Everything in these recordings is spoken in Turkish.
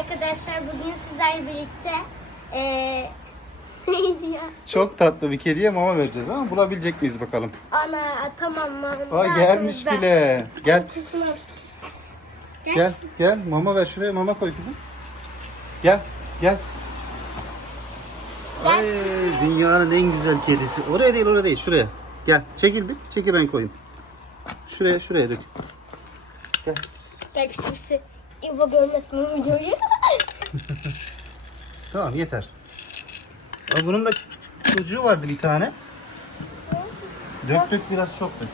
arkadaşlar bugün sizlerle birlikte eee neydi ya? Çok tatlı bir kediye mama vereceğiz ama bulabilecek miyiz bakalım. Ana tamam mama. Aa gelmiş Ben- bile. Gel pis pis pis pis. Gel. Gel gel mama ver şuraya mama koy kızım. Gel gel pis pis pis pis pis. Ay, dünyanın en güzel kedisi. Oraya değil oraya değil şuraya. Gel çekil bir çekil ben koyayım. Şuraya şuraya dök. Gel pis pis pis. Gel pisi pisi. İbo görmesin bu videoyu. Tamam yeter. Aa, bunun da çocuğu vardı bir tane. Dök dök biraz çok dök.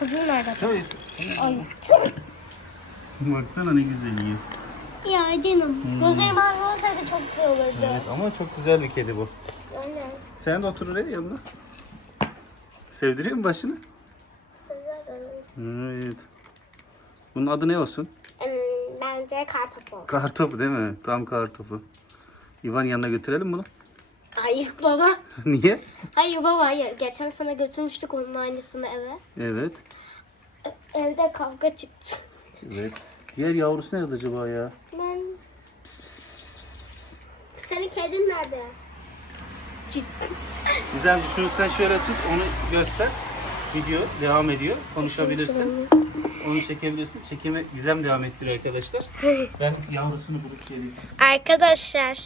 Çocuğu nerede? Tabii. Ay. Baksana ne güzel yiyor. Ya canım. Gözlerim mavi olsaydı çok güzel olurdu. Evet ama çok güzel bir kedi bu. Aynen. Sen de otur oraya yanına. Sevdiriyor mu başını? Seviyorum. Evet. Bunun adı ne olsun? Bence kartopu. Kartopu değil mi? Tam kartopu. İvan yanına götürelim bunu. Hayır baba. Niye? Hayır baba hayır. Geçen sene götürmüştük onun aynısını eve. Evet. Evde kavga çıktı. Evet. Diğer yavrusu nerede acaba ya? Ben... Pis pis pis pis pis pis. Senin kedin nerede? Gizemci şunu sen şöyle tut onu göster. Video devam ediyor. Konuşabilirsin. Onu çekebilirsin. Çekime Gizem devam ettiriyor arkadaşlar. Ben yavrusunu bulup geleyim. Arkadaşlar,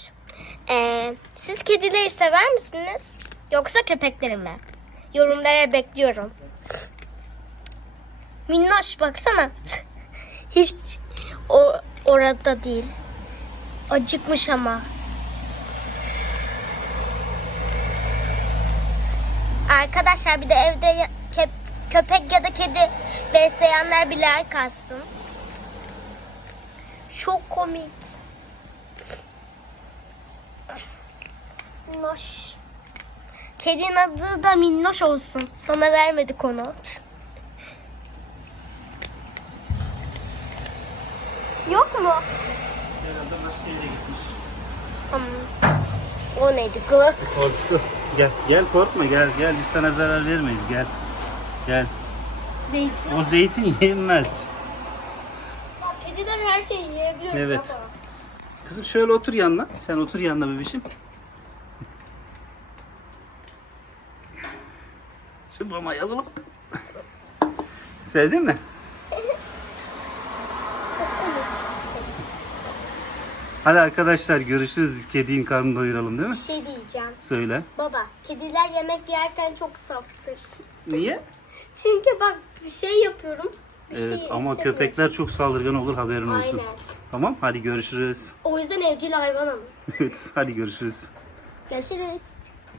eee, siz kedileri sever misiniz? Yoksa köpekleri mi? Yorumlara bekliyorum. Minnoş baksana. Hiç o orada değil. Acıkmış ama. Arkadaşlar bir de evde ya- kep- köpek ya da kedi besleyenler bir like atsın. Çok komik. Minnoş. Kedinin adı da Minnoş olsun. Sana vermedik onu. Yok mu? Herhalde başka yere gitmiş. Tamam. O neydi? Korktu. Gel, gel korkma gel gel biz sana zarar vermeyiz gel. Gel. Zeytin. O zeytin yenmez. Kediler her şeyi yiyebiliyor. Evet. baba. Kızım şöyle otur yanına. Sen otur yanına bebişim. Şu mamayı alalım. Sevdin mi? Hadi arkadaşlar görüşürüz. Kediğin karnını doyuralım değil mi? Bir şey diyeceğim. Söyle. Baba, kediler yemek yerken çok saftır. Niye? Çünkü bak bir şey yapıyorum. Bir Evet şey ama köpekler çok saldırgan olur haberin olsun. Aynen. Tamam hadi görüşürüz. O yüzden evcil hayvanım. Evet hadi görüşürüz. Görüşürüz.